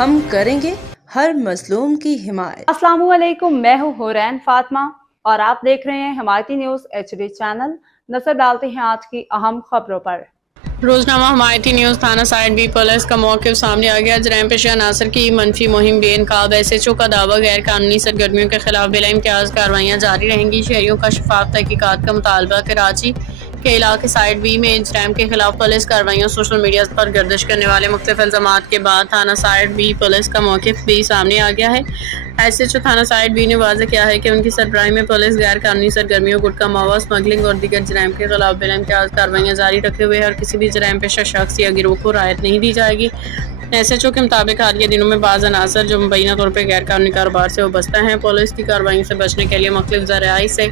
ہم کریں گے ہر مظلوم کی حمایت۔ السلام علیکم، میں ہوں حورین فاطمہ اور آپ دیکھ رہے ہیں حمایتی نیوز HD چینل۔ نظر ڈالتے ہیں آج کی اہم خبروں پر۔ روزنامہ حمایتی نیوز تھانہ سائٹ بی پولیس کا موقف سامنے آ گیا۔ جرائم پیشہ عناصر کی منفی مہم بے نقاب۔ SHO کا دعویٰ غیر قانونی سرگرمیوں کے خلاف بلا امتیاز کارروائیاں جاری رہیں گی۔ شہریوں کا شفاف تحقیقات کا مطالبہ۔ کراچی کے علاقے سائٹ بی میں جرائم کے خلاف پولیس کارروائیوں۔ سوشل میڈیا پر گردش کرنے والے مختلف الزامات کے بعد تھانہ سائٹ بی پولیس کا موقف بھی سامنے آ گیا ہے۔ SHO تھانہ سائٹ بی نے واضح کیا ہے کہ ان کی سربراہی میں پولیس غیر قانونی سرگرمیوں، گٹکا موا، اسمگلنگ اور دیگر جرائم کے خلاف بلا امتیاز کارروائیاں جاری رکھے ہوئے اور کسی بھی جرائم پیشہ شخص یا گروہ کو رعایت نہیں دی جائے گی۔ SHO کے مطابق حالیہ دنوں میں بعض عناصر جو مبینہ طور پر غیر قانونی کاروبار سے وابستہ ہیں، پولیس کی کارروائیوں سے بچنے کے لیے مختلف ذرائع سے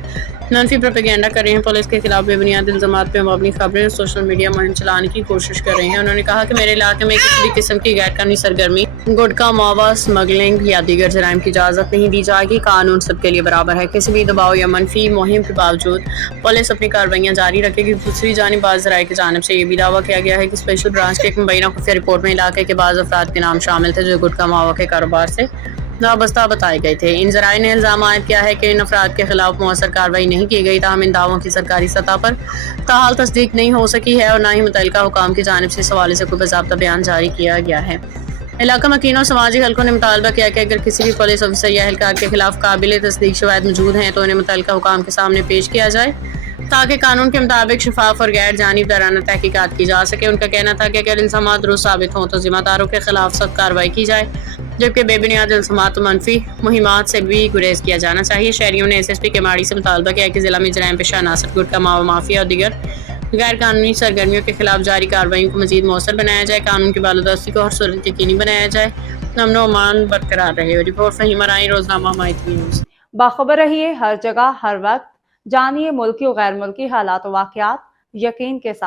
منفی پروپیگنڈا کر رہے ہیں، پولیس کے خلاف بے بنیاد الزامات پہ مبنی خبریں اور سوشل میڈیا مہم چلانے کی کوشش کر رہے ہیں۔ انہوں نے کہا کہ میرے علاقے میں کسی بھی قسم کی غیر قانونی سرگرمی، گٹکا موا، اسمگلنگ یا دیگر جرائم کی اجازت نہیں دی جائے گی۔ قانون سب کے لیے برابر ہے۔ کسی بھی دباؤ یا منفی مہم کے باوجود پولیس اپنی کارروائیاں جاری رکھے گی۔ دوسری جانب بعض ذرائع کی جانب سے یہ بھی دعویٰ کیا گیا ہے کہ اسپیشل برانچ کی ایک مبینہ خفیہ رپورٹ میں علاقے کے بعض افراد کے نام شامل تھے جو گٹکا موا کے کاروبار سے وابستہ بتائے گئے تھے۔ ان ذرائع نے الزام عائد کیا ہے کہ ان افراد کے خلاف مؤثر کارروائی نہیں کی گئی، تاہم ان دعووں کی سرکاری سطح پر تاحال تصدیق نہیں ہو سکی ہے اور نہ ہی متعلقہ حکام کی جانب سے اس حوالے سے کوئی باضابطہ بیان جاری کیا گیا ہے۔ علاقہ مکینوں سماجی حلقوں نے مطالبہ کیا کہ اگر کسی بھی پولیس افسر یا اہلکار کے خلاف قابل تصدیق شواہد موجود ہیں تو انہیں متعلقہ حکام کے سامنے پیش کیا جائے تاکہ قانون کے مطابق شفاف اور غیر جانبدارانہ تحقیقات کی جا سکے۔ ان کا کہنا تھا کہ اگر الزامات درست ثابت ہوں تو ذمہ داروں کے خلاف سخت کارروائی کی جائے، جبکہ بے بنیاد الزامات و منفی مہمات سے بھی گریز کیا جانا چاہیے۔ شہریوں نے SSP کیماڑی سے مطالبہ کیا کہ ضلع میں جرائم پیشہ عناصر، گٹکا موا مافیا اور دیگر غیر قانونی سرگرمیوں کے خلاف جاری کارروائیوں کو مزید مؤثر بنایا جائے، قانون کی بالادستی کو ہر صورت یقینی بنایا جائے، امن و امان برقرار رہے۔ رپورٹ فہیمہ رائی، روزنامہ حمایتی نیوز۔ باخبر رہیے ہر جگہ ہر وقت، جانیے ملکی و غیر ملکی حالات و واقعات یقین کے ساتھ۔